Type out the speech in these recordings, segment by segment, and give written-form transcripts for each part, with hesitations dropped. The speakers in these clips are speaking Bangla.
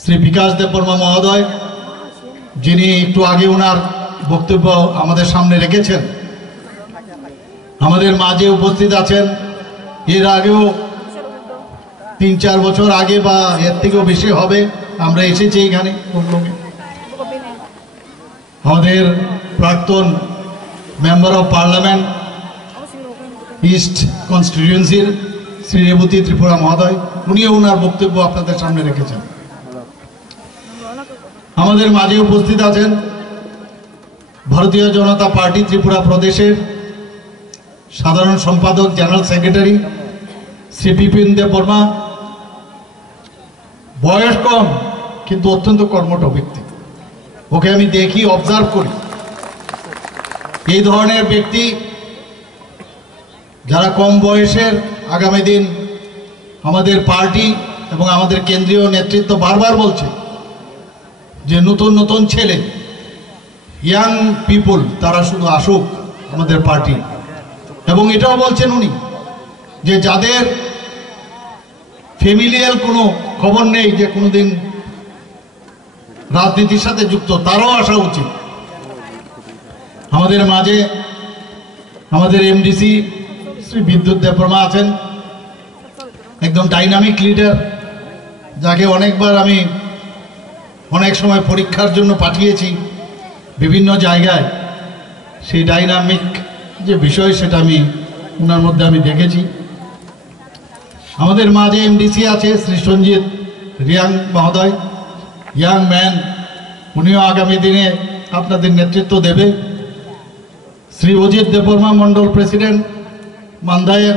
শ্রী বিকাশ দেববর্মা মহোদয়, যিনি একটু আগে ওনার বক্তব্য আমাদের সামনে রেখেছেন, আমাদের মাঝে উপস্থিত আছেন। এর আগেও 3-4 বছর আগে বা এর থেকেও বেশি হবে আমরা এসেছি এখানে। আমাদের প্রাক্তন মেম্বার অফ পার্লামেন্ট ইস্ট কনস্টিটিউয়েন্সির শ্রী রেবতী ত্রিপুরা মহোদয়, উনিও ওনার বক্তব্য আপনাদের সামনে রেখেছেন। আমাদের মাঝে উপস্থিত আছেন ভারতীয় জনতা পার্টি ত্রিপুরা প্রদেশের সাধারণ সম্পাদক জেনারেল সেক্রেটারি শ্রী বিপিন দেববর্মা। বয়স কম কিন্তু অত্যন্ত কর্মঠ ব্যক্তি, ওকে আমি দেখি, অবজার্ভ করি। এই ধরনের ব্যক্তি যারা কম বয়সের, আগামী দিন আমাদের পার্টি এবং আমাদের কেন্দ্রীয় নেতৃত্ব বারবার বলছে যে নতুন নতুন ছেলে, ইয়াং পিপল, তারা শুধু আসুক আমাদের পার্টি। এবং এটাও বলছেন উনি যে যাদের ফ্যামিলিয়াল কোনো খবর নেই, যে কোনোদিন রাজনীতির সাথে যুক্ত, তারাও আসা উচিত। আমাদের মাঝে আমাদের এমডিসি শ্রী বিদ্যুৎ দেববর্মা আছেন, একদম ডাইনামিক লিডার, যাকে অনেকবার আমি অনেক সময় পরীক্ষার জন্য পাঠিয়েছি বিভিন্ন জায়গায়। সেই ডাইনামিক যে বিষয়, সেটা আমি ওনার মধ্যে আমি দেখেছি। আমাদের মাঝে এমডিসি আছে শ্রী সঞ্জিত রিয়াং মহোদয়, ইয়াং ম্যান, উনিও আগামী দিনে আপনাদের নেতৃত্ব দেবে। শ্রী অজিত দেববর্মা মন্ডল প্রেসিডেন্ট মান্দায়ের,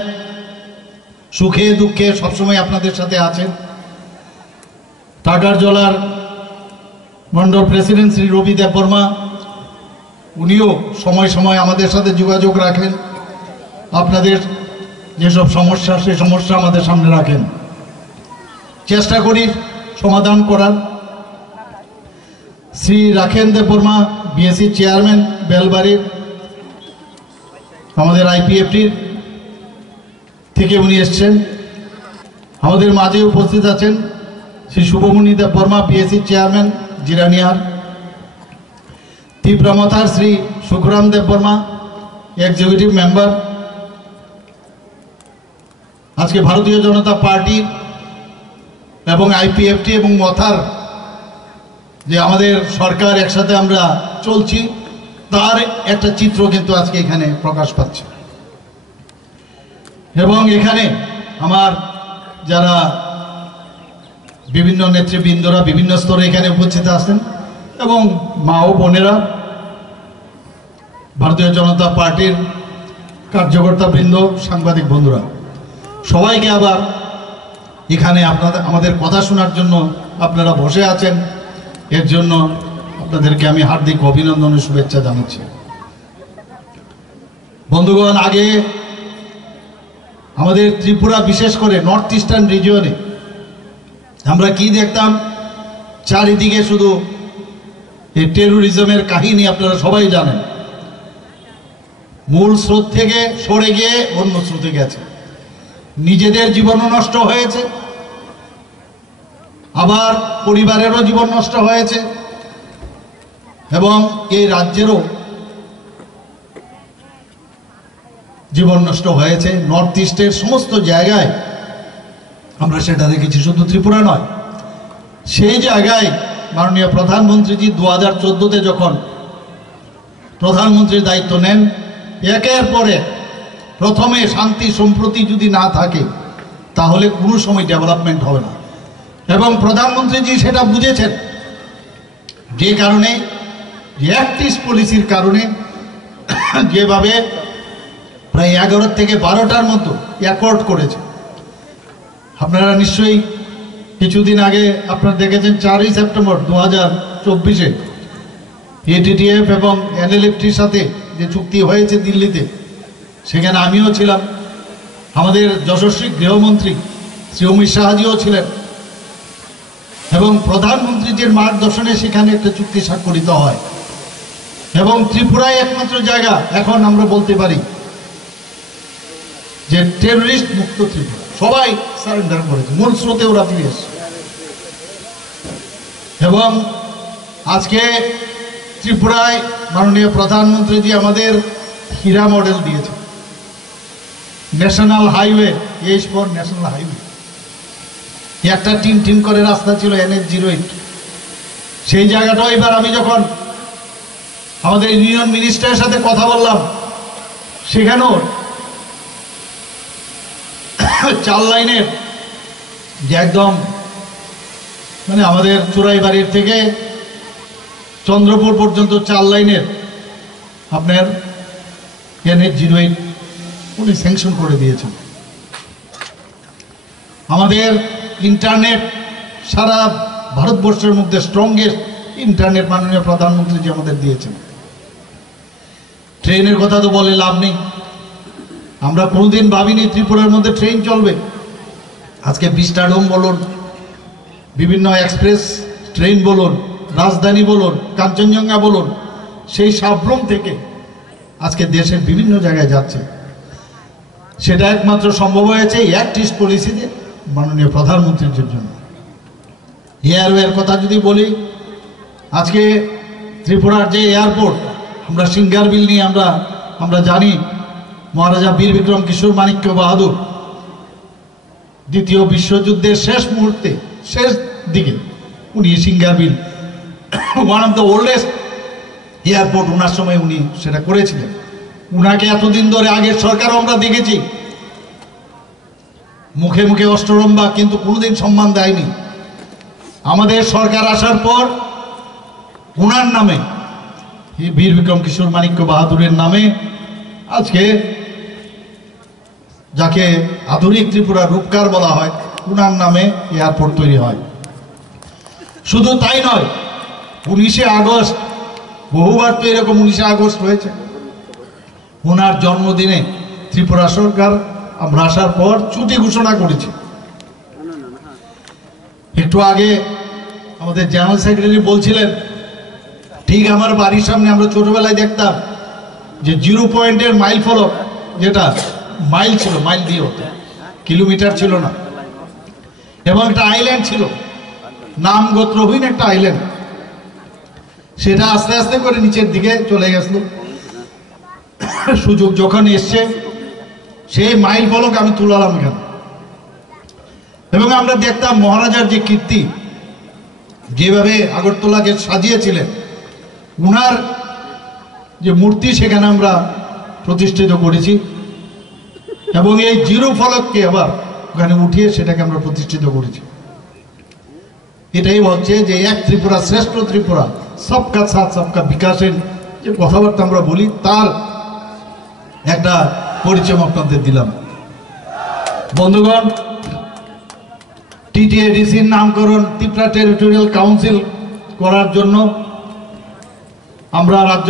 সুখে দুঃখে সবসময় আপনাদের সাথে আছেন। টাটার জলার মন্ডল প্রেসিডেন্ট শ্রী রবি দেববর্মা, উনিও সময় সময় আমাদের সাথে যোগাযোগ রাখেন, আপনাদের যেসব সমস্যা, সেই সমস্যা আমাদের সামনে রাখেন, চেষ্টা করি সমাধান করার। শ্রী রাখেন দেববর্মা বিএসসি চেয়ারম্যান বেলবাড়ির, আমাদের আইপিএফটির থেকে উনি এসছেন। আমাদের মাঝে উপস্থিত আছেন শ্রী শুভমণি দেববর্মা বিএসসি চেয়ারম্যান জিরানিয়ার। তীব্রমথার শ্রী সুখরাম দেববর্মা এক্সিকিউটিভ মেম্বার। আজকে ভারতীয় জনতা পার্টি এবং আইপিএফটি এবং মথার যে আমাদের সরকার একসাথে আমরা চলছি, তার একটা চিত্র কিন্তু আজকে এখানে প্রকাশ পাচ্ছে। এবং এখানে আমার যারা বিভিন্ন নেতৃবৃন্দরা বিভিন্ন স্তরে এখানে উপস্থিত আছেন, এবং মা ও বোনেরা, ভারতীয় জনতা পার্টির কার্যকর্তা বৃন্দ, সাংবাদিক বন্ধুরা, সবাইকে আবার এখানে আমাদের কথা শোনার জন্য আপনারা বসে আছেন, এর জন্য আপনাদেরকে আমি হার্দিক অভিনন্দন ও শুভেচ্ছা জানাচ্ছি। বন্ধুগণ, আগে আমাদের ত্রিপুরা, বিশেষ করে নর্থ ইস্টার্ন রিজিয়নে আমরা কি দেখতাম, চারিদিকে শুধু এই টেরোরিজমের কাহিনী আপনারা সবাই জানেন। মূল স্রোত থেকে সরে গিয়ে অন্য স্রোতে গেছে, নিজেদের জীবনও নষ্ট হয়েছে, আবার পরিবারেরও জীবন নষ্ট হয়েছে, এবং এই রাজ্যেরও জীবন নষ্ট হয়েছে। নর্থ ইস্টের সমস্ত জায়গায় আমরা সেটা দেখেছি, শুধু ত্রিপুরা নয়। সেই জায়গায় মাননীয় প্রধানমন্ত্রীজি 2014-তে যখন প্রধানমন্ত্রীর দায়িত্ব নেন, একের পরে প্রথমে শান্তি সম্প্রতি যদি না থাকে তাহলে কোনো সময় ডেভেলপমেন্ট হবে না। এবং প্রধানমন্ত্রীজি সেটা বুঝেছেন, যে কারণে অ্যাক্টিভ পলিসির কারণে যেভাবে প্রায় 11 থেকে 12টার মতো অ্যাকর্ড করেছে। আপনারা নিশ্চয়ই কিছুদিন আগে আপনারা দেখেছেন, 4ই সেপ্টেম্বর 2024-এ এটিটিএফ এবং এনএলএফটির সাথে যে চুক্তি হয়েছে দিল্লিতে, সেখানে আমিও ছিলাম, আমাদের যশস্বী গৃহমন্ত্রী শ্রী অমিত শাহজিও ছিলেন, এবং প্রধানমন্ত্রীজির মার্গদর্শনে সেখানে একটা চুক্তি স্বাক্ষরিত হয়। এবং ত্রিপুরায় একমাত্র জায়গা এখন আমরা বলতে পারি যে টেররিস্ট মুক্ত ত্রিপুরা, সবাই সারেন্ডার করেছে, মূল স্রোতে ওরা ফিরে এসছে। এবং আজকে ত্রিপুরায় মাননীয় প্রধানমন্ত্রীজি আমাদের হীরা মডেল দিয়েছে, national highway, H for national highway. একটা টিম করে রাস্তা ছিল NH-08, সেই জায়গাটাও এবার আমি যখন আমাদের ইউনিয়ন মিনিস্টারের সাথে কথা বললাম, সেখানেও 4 লাইনের যে একদম মানে আমাদের চুরাইবাড়ির থেকে চন্দ্রপুর পর্যন্ত 4 লাইনের আপনার NH-08 উনি স্যাংশন করে দিয়েছেন। আমাদের ইন্টারনেট সারা ভারতবর্ষের মধ্যে স্ট্রংগেস্ট ইন্টারনেট মাননীয় প্রধানমন্ত্রী আমাদের দিয়েছেন। ট্রেনের কথা তো বলে লাভ নেই, আমরা কোনোদিন ভাবিনি ত্রিপুরার মধ্যে ট্রেন চলবে। আজকে বিস্টাডোম বলুন, বিভিন্ন এক্সপ্রেস ট্রেন বলুন, রাজধানী বলুন, কাঞ্চনজঙ্ঘা বলুন, সেই সাবরুম থেকে আজকে দেশের বিভিন্ন জায়গায় যাচ্ছে। সেটা একমাত্র সম্ভব হয়েছে অ্যাক্ট ইস্ট পলিসিতে মাননীয় প্রধানমন্ত্রীর জন্য। এয়ারওয়ের কথা যদি বলি, আজকে ত্রিপুরার যে এয়ারপোর্ট, আমরা সিঙ্গারবিল নিয়ে আমরা জানি মহারাজা বীর বিক্রম কিশোর মাণিক্য বাহাদুর দ্বিতীয় বিশ্বযুদ্ধের শেষ মুহূর্তে শেষ দিকে উনি Singarbhil one of the oldest airport, ওনার সময় উনি সেটা করেছিলেন। উনাকে এতদিন ধরে আগের সরকারও আমরা দেখেছি মুখে মুখে অষ্টরম্ভা, কিন্তু কোনোদিন সম্মান দেয়নি। আমাদের সরকার আসার পর উনার নামে, বীর বিক্রম কিশোর মাণিক্য বাহাদুরের নামে আজকে যাকে আধুনিক ত্রিপুরা রূপকার বলা হয়, উনার নামে এয়ারপোর্ট তৈরি হয়। শুধু তাই নয়, 19শে আগস্ট, বহুবার তো এরকম 19শে আগস্ট হয়েছে, ওনার জন্মদিনে ত্রিপুরা সরকার আমরা আসার পর ছুটি ঘোষণা করেছি। একটু আগে আমাদের জেনারেল সেক্রেটারি বলছিলেন, ঠিক আমার বাড়ির সামনে আমরা ছোটবেলায় দেখতাম যে 0 পয়েন্টের মাইল ফলক, যেটা মাইল ছিল, মাইল দিয়ে হতো, কিলোমিটার ছিল না, এবং একটা আইল্যান্ড ছিল, নাম গোত্রহীন একটা আইল্যান্ড, সেটা আস্তে আস্তে করে নিচের দিকে চলে গেছিল। সুযোগ যখন এসছে সেই মাইল ফলক আমি তুলালাম এখানে, এবং আমরা দেখতাম মহারাজার যে কীর্তি, যেভাবে আগরতলাকে সাজিয়েছিলেন, উনার যে মূর্তি সেখানে আমরা প্রতিষ্ঠিত করেছি, এবং এই 0 ফলককে আবার ওখানে উঠিয়ে সেটাকে আমরা প্রতিষ্ঠিত করেছি। এটাই হচ্ছে যে এক ত্রিপুরা শ্রেষ্ঠ ত্রিপুরা, সবকা সাথ সবকা বিকাশের যে কথাবার্তা আমরা বলি, তার একটা পরিচয় আপনাদের দিলাম। বন্ধুগণ, TTADCর নামকরণ ত্রিপুরা টেরিটোরিয়াল কাউন্সিল করার জন্য আমরা রাজ্য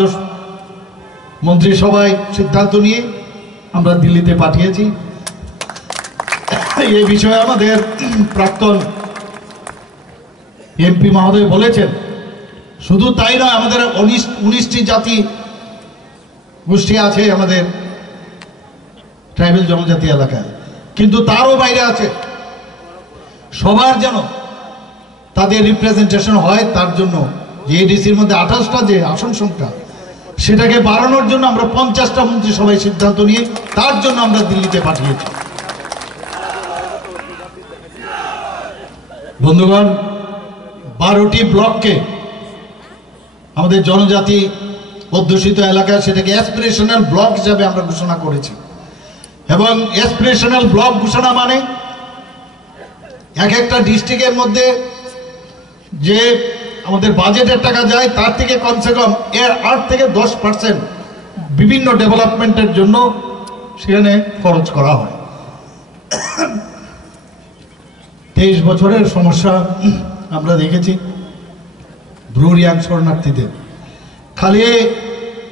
মন্ত্রিসভায় সিদ্ধান্ত নিয়ে আমরা দিল্লিতে পাঠিয়েছি। এই বিষয়ে আমাদের প্রাক্তন MP মহোদয় বলেছেন, শুধু তাই নয়, আমাদের 19টি জাতি গোষ্ঠী আছে আমাদের ট্রাইবেল জনজাতি এলাকায়, কিন্তু তারও বাইরে আছে। সবার যেন তাদের রিপ্রেজেন্টেশন হয়, তার জন্য যে ADCর মধ্যে 28টা যে আসন সংখ্যা, সেটাকে বাড়ানোর জন্য আমরা 50টা মন্ত্রিসভায় সিদ্ধান্ত নিয়ে তার জন্য আমরা দিল্লিতে পাঠিয়েছি। বন্ধুগণ, 12টি ব্লককে আমাদের জনজাতি অধ্যুষিত এলাকা, সেটাকে অ্যাসপিরেশনাল ব্লক হিসাবে আমরা ঘোষণা করেছি। এবং অ্যাসপিরেশনাল ব্লক ঘোষণা মানে এক একটা ডিস্ট্রিক্টের মধ্যে যে আমাদের বাজেটের টাকা যায়, তার থেকে কমসে কম 8 থেকে 10% বিভিন্ন ডেভেলপমেন্টের জন্য সেখানে খরচ করা হয়। 23 বছরের সমস্যা আমরা দেখেছি ব্রুরিয়াং শরণার্থীদের, খালি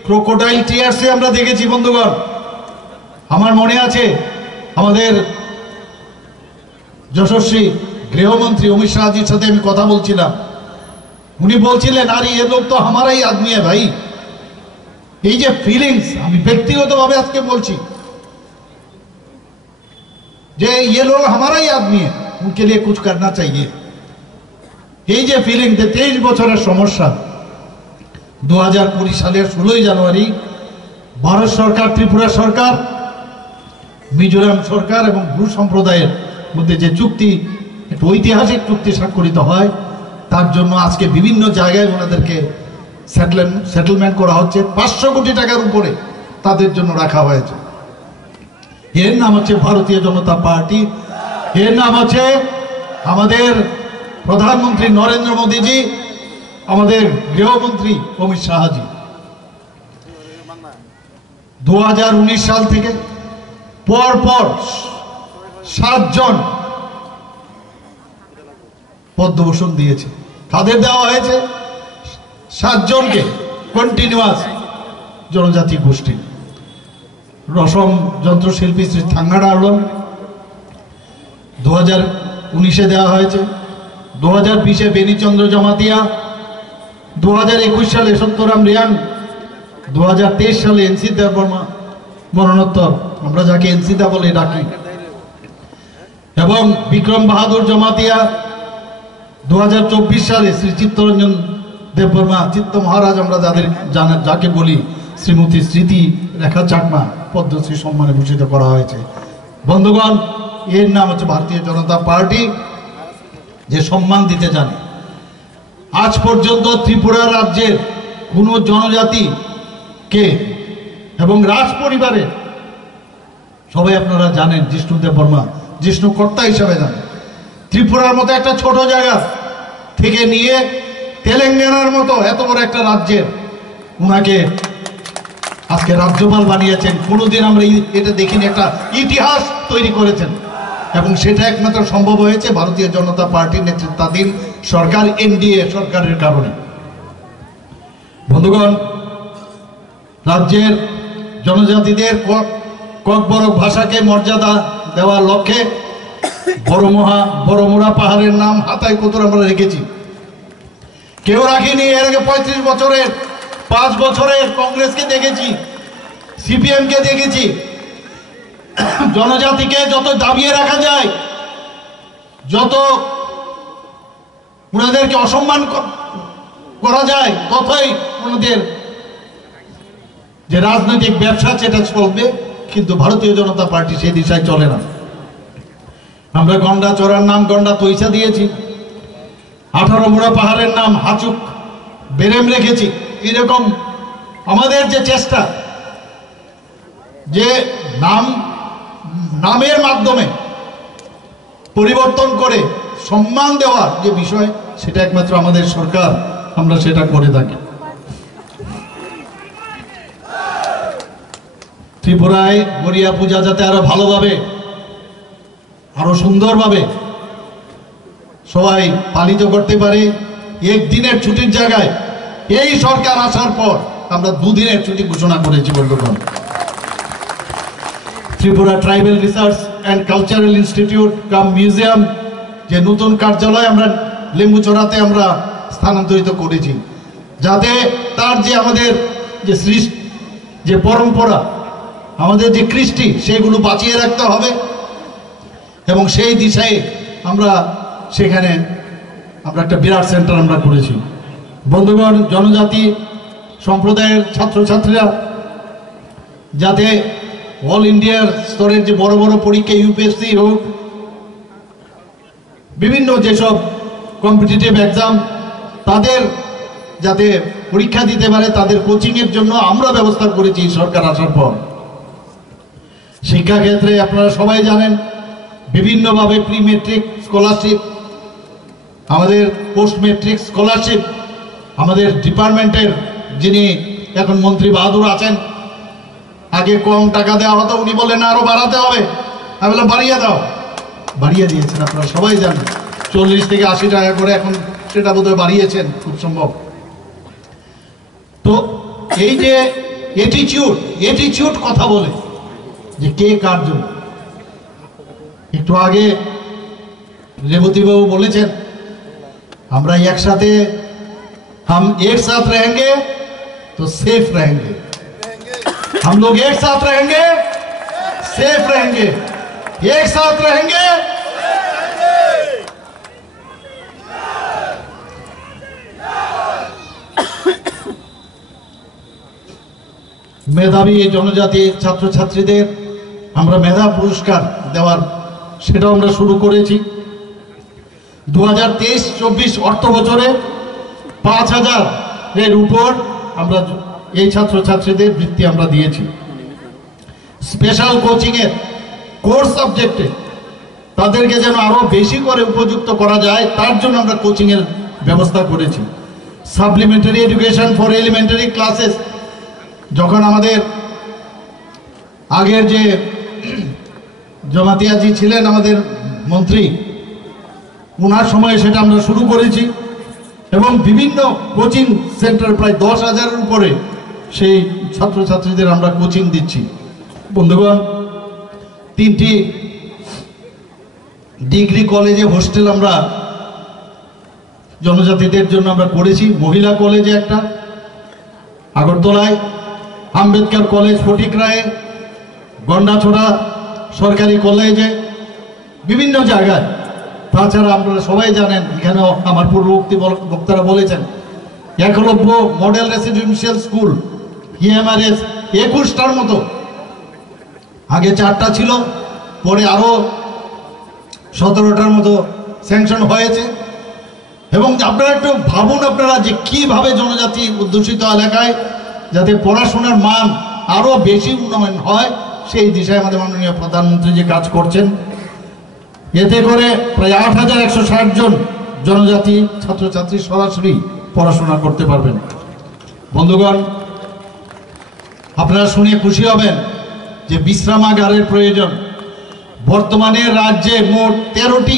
ক্রোকোডাইল টিয়ার্সে আমরা দেখেছি। বন্ধুগণ, আমার মনে আছে আমাদের যশস্বী গৃহমন্ত্রী অমিত শাহজির সাথে আমি কথা বলছিলাম, উনি বলছিলেন, আরে এ লোক তো আমারাই আদমি है ভাই। এই যে ফিলিংস, আমি ব্যক্তিগতভাবে আজকে বলছি যে ये लोग हमारा ही आदमी है, उनके लिए कुछ करना चाहिए। এই যে ফিলিং যে 23 বছরের সমস্যা, 2020 সালের 16ই জানুয়ারি ভারত সরকার, ত্রিপুরা সরকার, মিজোরাম সরকার এবং ব্রু সম্প্রদায়ের মধ্যে যে চুক্তি, একটা ঐতিহাসিক চুক্তি স্বাক্ষরিত হয়, তার জন্য আজকে বিভিন্ন জায়গায় ওনাদেরকে সেটেলমেন্ট করা হচ্ছে। 500 কোটি টাকার উপরে তাদের জন্য রাখা হয়েছে। এর নাম হচ্ছে ভারতীয় জনতা পার্টি, এর নাম হচ্ছে আমাদের প্রধানমন্ত্রী নরেন্দ্র মোদীজি, আমাদের গৃহমন্ত্রী অমিত শাহজি। 2019 সাল থেকে পরপর 7 জন পদ্মভূষণ দিয়েছে। তাদের দেওয়া হয়েছে 7 জনকে কন্টিনিউয়াস জনজাতি গোষ্ঠী। রসম যন্ত্রশিল্পী শ্রী থাঙ্গাড়া আলম 2019-এ দেওয়া হয়েছে, 2020-এ বেনিচন্দ্র জমাতিয়া, 2021 সালে সত্যরাম রিয়াং, 2023 সালে এনসি দেববর্মা মরণোত্তর, আমরা যাকে এনসিদা বলে ডাকি, এবং বিক্রম বাহাদুর জমাতিয়া। 2024 সালে শ্রী চিত্তরঞ্জন দেববর্মা, চিত্ত মহারাজ আমরা যাকে বলি, শ্রীমতী স্মৃতি রেখা চাকমা পদ্মশ্রী সম্মানে ভূষিত করা হয়েছে। বন্ধুগণ, এর নাম হচ্ছে ভারতীয় জনতা পার্টি, যে সম্মান দিতে জানে। আজ পর্যন্ত ত্রিপুরা রাজ্যের কোনো জনজাতিকে এবং রাজ পরিবারের, সবাই আপনারা জানেন, জিষ্ণু দেববর্মা জিষ্ণু কর্তা হিসাবে জানেন, ত্রিপুরার মতো একটা ছোট জায়গা থেকে নিয়ে তেলেঙ্গানার মতো এত বড় একটা রাজ্যের উনাকে আজকে রাজ্যপাল বানিয়েছেন। কোনোদিন আমরা এটা দেখিনি, একটা ইতিহাস তৈরি করেছেন, এবং সেটা একমাত্র সম্ভব হয়েছে ভারতীয় জনতা পার্টির নেতৃত্বাধীন সরকার, এনডিএ সরকারের কারণে। বন্ধুগণ, রাজ্যের জনজাতিদের ককবরক ভাষাকে মর্যাদা দেওয়ার লক্ষ্যে বড়মুড়া পাহাড়ের নাম হাতায় কোতর আমরা রেখেছি। কেউ রাখিনি। এর আগে 35 বছরের 5 বছরের কংগ্রেসকে দেখেছি, সিপিএম কে দেখেছি। জনজাতিকে যত দাবিয়ে রাখা যায়, যত ওনাদেরকে অসম্মান করা যায়, ততই ওনাদের যে রাজনৈতিক ব্যবসা সেটা চলবে। কিন্তু ভারতীয় জনতা পার্টি সেই দিশায় চলে না। আমরা গন্ডা চড়ার নাম গন্ডা তৈসা দিয়েছি, 18 মুড়া পাহাড়ের নাম হাচুক বেরেম রেখেছি। এরকম আমাদের যে চেষ্টা, যে নামের মাধ্যমে পরিবর্তন করে সম্মান দেওয়ার যে বিষয়, সেটা একমাত্র আমাদের সরকার, আমরা সেটা করে থাকি। ত্রিপুরায় গড়িয়া পূজা যাতে আরো ভালোভাবে, আরো সুন্দরভাবে সবাই পালিত করতে পারে, একদিনের ছুটির জায়গায় এই সরকার আসার পর আমরা 2 দিনের ছুটি ঘোষণা করেছি। বন্ধুগণ, Tripura tribal research and cultural institute cum museum, যে নতুন কার্যালয় আমরা লেম্বুচড়াতে আমরা স্থানান্তরিত করেছি, যাতে তার যে আমাদের যে সৃষ্টি, যে পরম্পরা, আমাদের যে কৃষ্টি, সেগুলো বাঁচিয়ে রাখতে হবে। এবং সেই দিশায় আমরা সেখানে একটা বিরাট সেন্টার আমরা করেছি। বন্ধুগণ, জনজাতি সম্প্রদায়ের ছাত্রছাত্রীরা যাতে অল ইন্ডিয়ার স্তরের যে বড় বড় পরীক্ষা, ইউপিএসসি হোক, বিভিন্ন যেসব কম্পিটিটিভ এক্সাম, তাদের যাতে পরীক্ষা দিতে পারে, তাদের কোচিংয়ের জন্য আমরা ব্যবস্থা করেছি সরকার আসার পর। শিক্ষাক্ষেত্রে আপনারা সবাই জানেন, বিভিন্নভাবে প্রি মেট্রিক স্কলারশিপ, আমাদের পোস্ট মেট্রিক স্কলারশিপ, আমাদের ডিপার্টমেন্টের যিনি এখন মন্ত্রী বাহাদুর আছেন, আগে কম টাকা দেওয়া হতো, উনি বললেন আরো বাড়াতে হবে। আমি বললাম বাড়িয়ে দাও, বাড়িয়ে দিয়েছেন। আপনারা সবাই জানেন 40 থেকে 80 টাকা করে, এখন সেটা বোধহয় বাড়িয়েছেন খুব সম্ভব। তো এই যে এটিটিউড কথা বলে যে কে কার জন্য, একটু আগে রেবতীবাবু বলেছেন আমরা একসাথে, हम एक साथ रहेंगे तो सेफ रहेंगे, हम लोग एक साथ रहेंगे सेफ रहेंगे, एक साथ रहेंगे। মেধাবী জনজাতি ছাত্রছাত্রীদের আমরা মেধা পুরস্কার দেওয়ার সেটাও আমরা শুরু করেছি। 2023-24 অর্থ বছরে 5000 এর উপর আমরা এই ছাত্রছাত্রীদের বৃত্তি আমরা দিয়েছি। স্পেশাল কোচিংয়ের কোর্স সাবজেক্টে তাদেরকে যেন আরো বেশি করে উপযুক্ত করা যায় তার জন্য আমরা কোচিংয়ের ব্যবস্থা করেছি। Supplementary education for elementary classes, যখন আমাদের আগের যে জমাতিয়াজি ছিলেন আমাদের মন্ত্রী, ওনার সময়ে সেটা আমরা শুরু করেছি এবং বিভিন্ন কোচিং সেন্টার প্রায় 10,000-এর উপরে সেই ছাত্রছাত্রীদের আমরা কোচিং দিচ্ছি। বন্ধুগণ, 3টি ডিগ্রি কলেজে হোস্টেল আমরা জনজাতিদের জন্য আমরা করেছি। মহিলা কলেজে একটা আগরতলায়, আম্বেদকর কলেজ ফটিকরায়ে, গন্ডাছড়া সরকারি কলেজে, বিভিন্ন জায়গায়। তাছাড়া আপনারা সবাই জানেন, এখানেও আমার পূর্ববর্তী বক্তারা বলেছেন, Eklavya model residential school EMRS 21টার মতো, আগে 4টা ছিল, পরে আরো 17টার মতো স্যাংশন হয়েছে। এবং আপনারা একটু ভাবুন আপনারা যে কিভাবে জনজাতি অধ্যুষিত এলাকায় যাতে পড়াশোনার মান আরো বেশি উন্নয়ন হয়, সেই দিশায় আমাদের মাননীয় প্রধানমন্ত্রী যে কাজ করছেন। এতে করে প্রায় 8160 জন জনজাতি ছাত্রছাত্রী সরাসরি পড়াশোনা করতে পারবেন। বন্ধুগণ, আপনারা শুনে খুশি হবেন যে বিশ্রামাগারের প্রয়োজন। বর্তমানে রাজ্যে মোট 13টি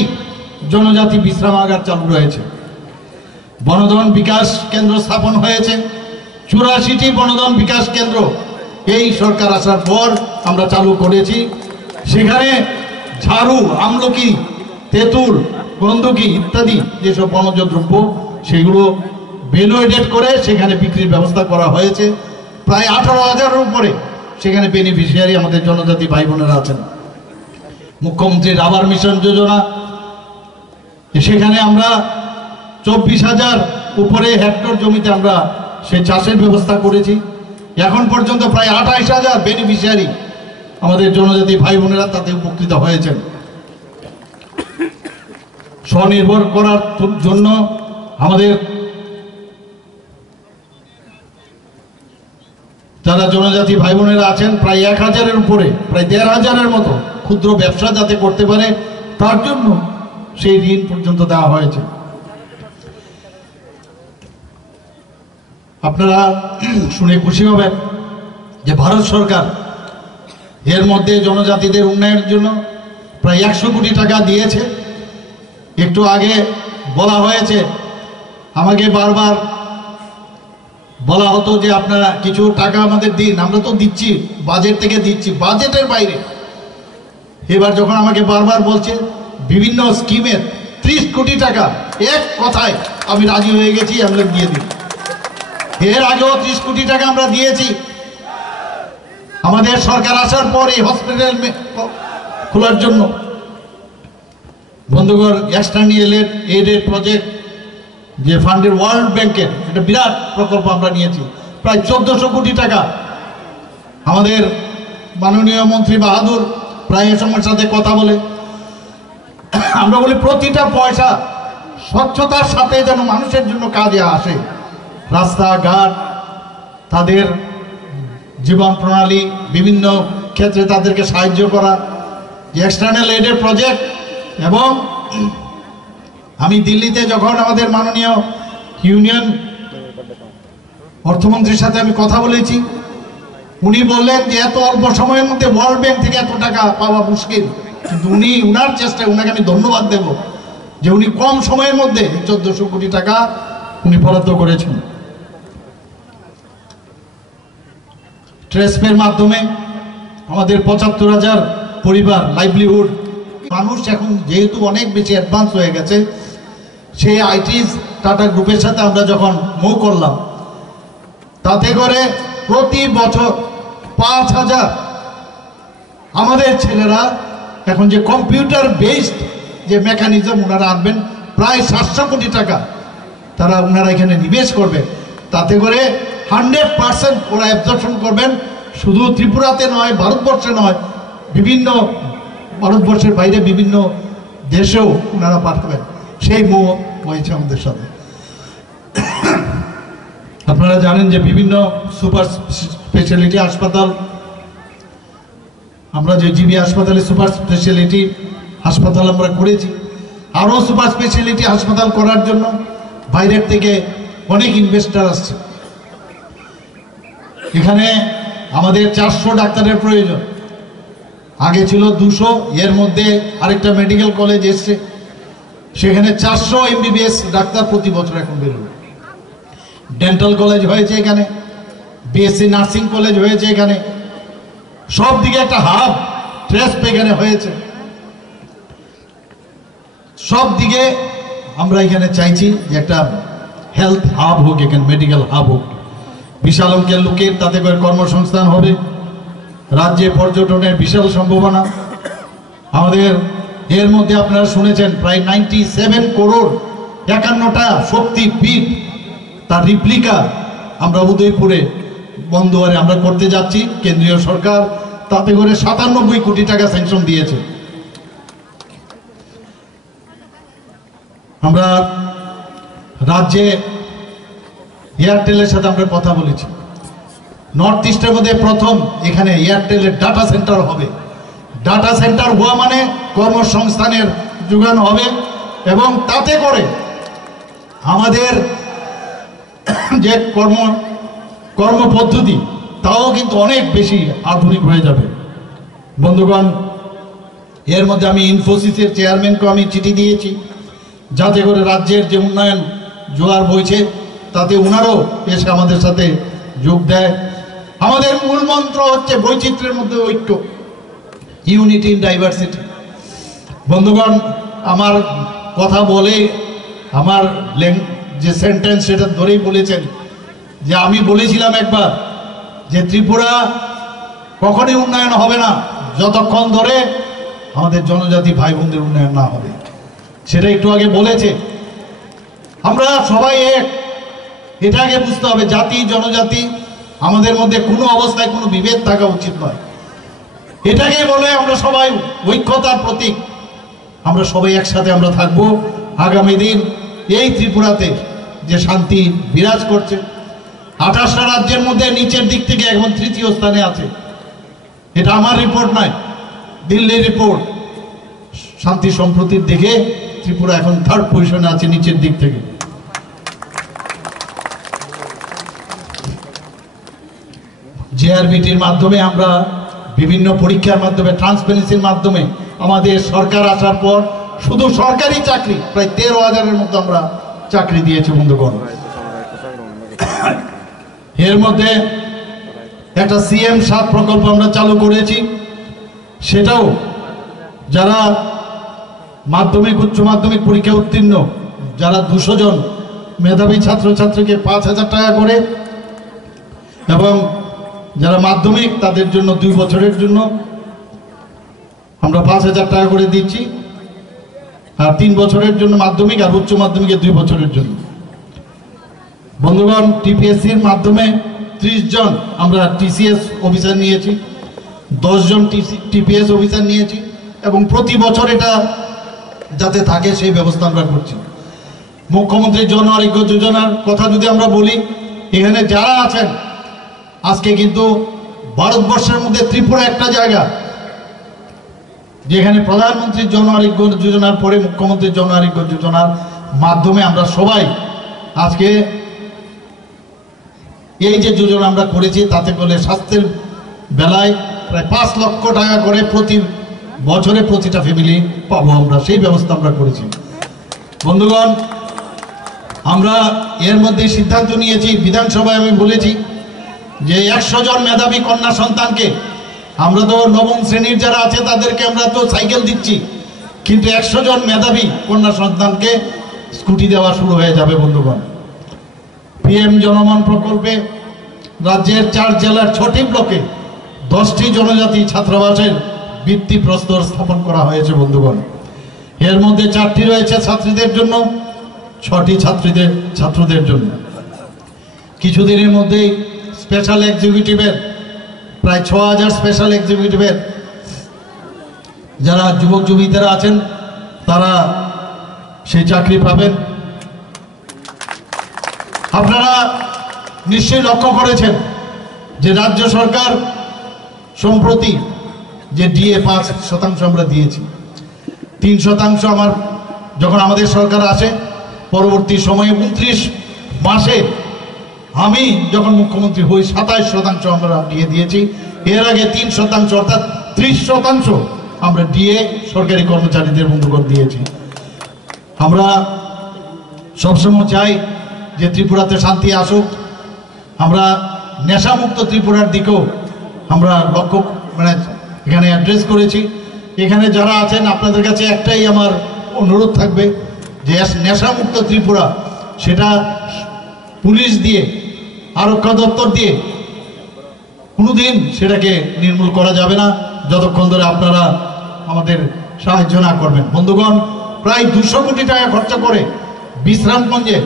জনজাতি বিশ্রামাগার চালু রয়েছে। বনধন বিকাশ কেন্দ্র স্থাপন হয়েছে, 84টি বনধন বিকাশ কেন্দ্র এই সরকার আসার পর আমরা চালু করেছি। সেখানে ঝাড়ু, আমলকি, তেঁতুল, গন্ধকি ইত্যাদি যেসব বনজ দ্রব্য সেগুলো ভ্যালুয়েটেড করে সেখানে বিক্রির ব্যবস্থা করা হয়েছে। প্রায় 18,000-এর উপরে সেখানে বেনিফিশিয়ারি আমাদের জনজাতি ভাই বোনেরা আছেন। মুখ্যমন্ত্রীর আবাস মিশন যোজনা, সেখানে আমরা 24,000 উপরে হেক্টর জমিতে আমরা সেই চাষের ব্যবস্থা করেছি। এখন পর্যন্ত প্রায় 28,000 বেনিফিশিয়ারি আমাদের জনজাতি ভাই বোনেরা তাতে উপকৃত হয়েছেন। স্বনির্ভর করার জন্য আমাদের যারা জনজাতি ভাই বোনেরা আছেন প্রায় 1000-এর উপরে, প্রায় 1500-এর মতো ক্ষুদ্র ব্যবসা যাতে করতে পারে তার জন্য সেই ঋণ পর্যন্ত দেওয়া হয়েছে। আপনারা শুনে খুশি হবেন যে ভারত সরকার এর মধ্যে জনজাতিদের উন্নয়নের জন্য প্রায় 100 কোটি টাকা দিয়েছে। একটু আগে বলা হয়েছে, আমাকে বারবার বলা হতো যে আপনারা কিছু টাকা আমাদের দিন, আমরা তো দিচ্ছি, বাজেট থেকে দিচ্ছি, বাজেটের বাইরে। এবার যখন আমাকে বারবার বলছে বিভিন্ন স্কিমের 30 কোটি টাকা, এক কথায় আমি রাজি হয়ে গেছি, আমরা দিয়ে দিই। এর আগেও 30 কোটি টাকা আমরা দিয়েছি। আমাদের সরকার আসার পর এই হসপিটাল খোলার জন্য। বন্ধুগণ, এক্সটার্নাল এইডের প্রজেক্ট যে ফান্ডের ওয়ার্ল্ড ব্যাংকের একটা বিরাট প্রকল্প আমরা নিয়েছি, প্রায় 1400 কোটি টাকা। আমাদের মাননীয় মন্ত্রী বাহাদুর প্রায় এ সময়ের সাথে কথা বলে আমরা বলি প্রতিটা পয়সা স্বচ্ছতার সাথে যেন মানুষের জন্য কাজে আসে। রাস্তাঘাট, তাদের জীবন প্রণালী, বিভিন্ন ক্ষেত্রে তাদেরকে সাহায্য করা, যে এক্সটার্নাল এইডের প্রজেক্ট। এবং আমি দিল্লিতে যখন আমাদের মাননীয় ইউনিয়ন অর্থমন্ত্রীর সাথে আমি কথা বলেছি, উনি বললেন যে এত অল্প সময়ের মধ্যে ওয়ার্ল্ড ব্যাংক থেকে এত টাকা পাওয়া মুশকিল, কিন্তু উনি উনার চেষ্টায়, উনাকে আমি ধন্যবাদ দেব যে উনি কম সময়ের মধ্যে 1400 কোটি টাকা উনি বরাদ্দ করেছেন। ট্রেসপের মাধ্যমে আমাদের 75,000 পরিবার লাইভলিহুড। মানুষ এখন যেহেতু অনেক বেশি অ্যাডভান্স হয়ে গেছে, সেই আইটিস টাটা গ্রুপের সাথে আমরা যখন মুভ করলাম, তাতে করে প্রতি বছর 5,000 আমাদের ছেলেরা এখন যে কম্পিউটার বেসড যে মেকানিজম ওনারা আনবেন, প্রায় 700 কোটি টাকা ওনারা এখানে নিবেশ করবেন। তাতে করে 100% ওরা অ্যাবজর্পশন করবেন শুধু ত্রিপুরাতে নয়, ভারতবর্ষে নয়, বিভিন্ন ভারতবর্ষের বাইরে বিভিন্ন দেশেও ওনারা পাঠাবেন, সেই মোহ হয়েছে আমাদের সাথে। আপনারা জানেন যে বিভিন্ন সুপার স্পেশালিটি হাসপাতাল, আমরা যে জিবি হাসপাতালে সুপার স্পেশালিটি হাসপাতাল আমরা করেছি, আরও সুপার স্পেশালিটি হাসপাতাল করার জন্য বাইরের থেকে অনেক ইনভেস্টার আসছে। এখানে আমাদের 400 ডাক্তারের প্রয়োজন, আগে ছিল 200, এর মধ্যে আরেকটা মেডিকেল কলেজ এসছে, সেখানে 400 MBBS ডাক্তার প্রতি বছর এখন বেরোবে। ডেন্টাল কলেজ হয়েছে এখানে, বিএসসি নার্সিং কলেজ হয়েছে এখানে, সব দিকে একটা হাব ট্রেস্ট এখানে হয়েছে। সব দিকে আমরা এখানে চাইছি যে একটা হেলথ হাব হোক, এখানে মেডিকেল হাব হোক, বিশাল অঙ্কের লোকের তাতে করে কর্মসংস্থান হবে, রাজ্যে পর্যটনের বিশাল সম্ভাবনা আমাদের। এর মধ্যে আপনারা শুনেছেন প্রায় 97 করোড় 51টা শক্তিপীঠ তার রিপ্লিকা আমরা উদয়পুরে বন্দোয়ারে আমরা করতে যাচ্ছি। কেন্দ্রীয় সরকার তাতে করে 97 কোটি টাকা স্যাংশন দিয়েছে। আমরা রাজ্যে এয়ারটেলের সাথে আমরা কথা বলেছি, নর্থ ইস্টের মধ্যে প্রথম এখানে এয়ারটেলের ডাটা সেন্টার হবে। ডাটা সেন্টার হওয়া মানে কর্মসংস্থানের যোগান হবে, এবং তাতে করে আমাদের যে কর্মপদ্ধতি তাও কিন্তু অনেক বেশি আধুনিক হয়ে যাবে। বন্ধুগণ, এর মধ্যে আমি ইনফোসিসের চেয়ারম্যানকে আমি চিঠি দিয়েছি, যাতে করে রাজ্যের যে উন্নয়ন জোয়ার বইছে তাতে ওনারও এসে আমাদের সাথে যোগ দেয়। আমাদের মূল মন্ত্র হচ্ছে বৈচিত্র্যের মধ্যে ঐক্য, ইউনিটি ইন ডাইভার্সিটি। বন্ধুগণ, আমার কথা বলে আমার যে সেন্টেন্স সেটা ধরেই বলেছেন যে আমি বলেছিলাম একবার যে ত্রিপুরা কখনই উন্নয়ন হবে না যতক্ষণ ধরে আমাদের জনজাতি ভাই বোনদের উন্নয়ন না হবে। সেটা একটু আগে বলেছে, আমরা সবাই এক, এটা আগে বুঝতে হবে। জাতি জনজাতি আমাদের মধ্যে কোনো অবস্থায় কোনো বিভেদ থাকা উচিত নয়, এটাকে বলে আমরা সবাই ঐক্যতার প্রতীক। আমরা সবাই একসাথে আমরা থাকবো। আগামী দিন এই ত্রিপুরাতে যে শান্তি বিরাজ করছে, 28টা রাজ্যের মধ্যে নিচের দিক থেকে এখন 3য় স্থানে আছে। এটা আমার রিপোর্ট নয়, দিল্লির রিপোর্ট। শান্তি সম্প্রতির দিকে ত্রিপুরা এখন 3rd পজিশনে আছে নিচের দিক থেকে। জেআরবিটির মাধ্যমে আমরা বিভিন্ন পরীক্ষার মাধ্যমে, ট্রান্সপারেন্সির মাধ্যমে আমাদের সরকার আসার পর শুধু সরকারি চাকরি প্রায় 13,000-এর মতো আমরা চাকরি দিয়েছি বন্ধুগণ। এর মধ্যে একটা CM7 প্রকল্প আমরা চালু করেছি, সেটাও যারা মাধ্যমিক উচ্চ মাধ্যমিক পরীক্ষা উত্তীর্ণ যারা 200 জন মেধাবী ছাত্রছাত্রীকে 5,000 টাকা করে, এবং যারা মাধ্যমিক তাদের জন্য 2 বছরের জন্য আমরা 5,000 টাকা করে দিচ্ছি, আর 3 বছরের জন্য মাধ্যমিক, আর উচ্চ মাধ্যমিকের 2 বছরের জন্য। বন্ধুগণ, TPSC-র মাধ্যমে 30 জন আমরা TCS অফিসার নিয়েছি, 10 জন TPS অফিসার নিয়েছি, এবং প্রতি বছর এটা যাতে থাকে সেই ব্যবস্থা আমরা করছি। মুখ্যমন্ত্রী জন আরোগ্য যোজনার কথা যদি আমরা বলি, এখানে যারা আছেন আজকে কিন্তু ভারতবর্ষের মধ্যে ত্রিপুরা একটা জায়গা যেখানে প্রধানমন্ত্রী জন আরোগ্য যোজনার পরে মুখ্যমন্ত্রী জন আরোগ্য যোজনার মাধ্যমে আমরা সবাই আজকে এই যে যোজনা আমরা করেছি তাতে করে স্বাস্থ্যের বেলায় প্রায় 5 লক্ষ টাকা করে প্রতি বছরে প্রতিটা ফ্যামিলি পাবো আমরা, সেই ব্যবস্থা আমরা করেছি। বন্ধুগণ, আমরা এর মধ্যে সিদ্ধান্ত নিয়েছি, বিধানসভায় আমি বলেছি যে 100 জন মেধাবী কন্যা সন্তানকে, আমরা তো 9ম শ্রেণীর যারা আছে তাদেরকে আমরা তো সাইকেল দিচ্ছি, কিন্তু 100 জন মেধাবী কন্যা সন্তানকে স্কুটি দেওয়া শুরু হয়ে যাবে বন্ধুগণ। PM জনমন প্রকল্পে রাজ্যের 4 জেলার 6টি ব্লকে 10টি জনজাতি ছাত্রাবাসের ভিত্তিপ্রস্তর স্থাপন করা হয়েছে বন্ধুগণ। এর মধ্যে 4টি রয়েছে ছাত্রীদের জন্য, 6টি ছাত্রদের জন্য। কিছুদিনের মধ্যেই স্পেশাল এক্সিকিউটিভের প্রায় 6000 স্পেশাল এক্সিকিউটিভের যারা যুবক যুবতীরা আছেন তারা সেই চাকরি পাবেন। আপনারা নিশ্চয়ই লক্ষ্য করেছেন যে রাজ্য সরকার সম্প্রতি যে ডিএ 5% আমরা দিয়েছি, 3% আমার যখন আমাদের সরকার আসে পরবর্তী সময়ে 29 মাসে আমি যখন মুখ্যমন্ত্রী হই 27% আমরা ডিএ দিয়েছি। এর আগে 3% অর্থাৎ 30% আমরা ডিএ সরকারি কর্মচারীদের বন্ধুগণ দিয়েছি। আমরা সবসময় চাই যে ত্রিপুরাতে শান্তি আসুক। আমরা নেশামুক্ত ত্রিপুরার দিকেও আমরা লক্ষ্য এখানে অ্যাড্রেস করেছি। এখানে যারা আছেন আপনাদের কাছে একটাই আমার অনুরোধ থাকবে যে নেশামুক্ত ত্রিপুরা সেটা পুলিশ দিয়ে আরক্ষা দপ্তর দিয়ে কোনোদিন সেটাকে নির্মূল করা যাবে না যতক্ষণ ধরে আপনারা আমাদের সাহায্য না করবেন। বন্ধুগণ, প্রায় 200 কোটি টাকা খরচা করে বিশ্রামগঞ্জে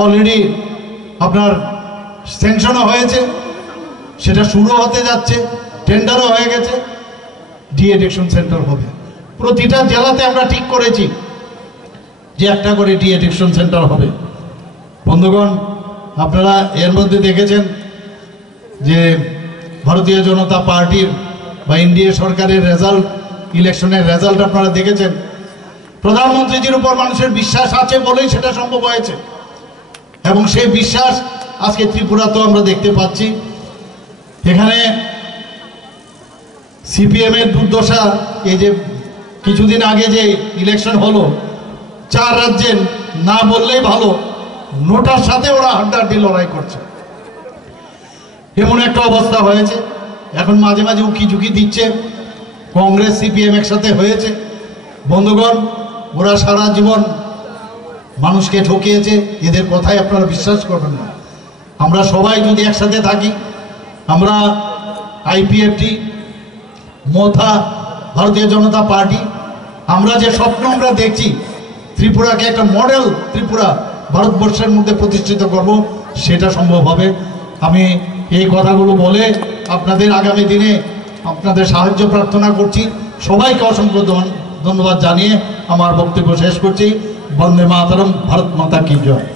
অলরেডি আপনার স্যাংশনও হয়েছে, সেটা শুরু হতে যাচ্ছে, টেন্ডারও হয়ে গেছে, ডি-এডিকশন সেন্টার হবে। প্রতিটা জেলাতে আমরা ঠিক করেছি যে একটা করে ডি-এডিকশন সেন্টার হবে। বন্ধুগণ, আপনারা এর মধ্যে দেখেছেন যে ভারতীয় জনতা পার্টির বা এনডিএ সরকারের রেজাল্ট, ইলেকশনের রেজাল্ট আপনারা দেখেছেন। প্রধানমন্ত্রীজির উপর মানুষের বিশ্বাস আছে বলেই সেটা সম্ভব হয়েছে এবং সেই বিশ্বাস আজকে ত্রিপুরাতেও আমরা দেখতে পাচ্ছি। এখানে সিপিএম এর দুর্দশা, এই যে কিছুদিন আগে যে ইলেকশন হলো 4 রাজ্যে না বললেই ভালো, নোটার সাথে ওরা হাড্ডাহাড্ডি লড়াই করছে, এমন একটা অবস্থা হয়েছে। এখন মাঝে মাঝে উকি ঝুঁকি দিচ্ছে কংগ্রেস সিপিএম একসাথে হয়েছে। বন্ধুগণ, ওরা সারা জীবন মানুষকে ঠকিয়েছে, এদের কথাই আপনারা বিশ্বাস করবেন না। আমরা সবাই যদি একসাথে থাকি, আমরা আইপিএফটি, মোথা, ভারতীয় জনতা পার্টি, আমরা যে স্বপ্ন আমরা দেখছি ত্রিপুরাকে একটা মডেল ত্রিপুরা ভারতবর্ষের মধ্যে প্রতিষ্ঠিত করব, সেটা সম্ভব হবে। আমি এই কথাগুলো বলে আপনাদের আগামী দিনে আপনাদের সাহায্য প্রার্থনা করছি। সবাইকে অসংখ্য ধন্যবাদ জানিয়ে আমার বক্তব্য শেষ করছি। বন্দে মাতরম, ভারত মাতা কি জয়।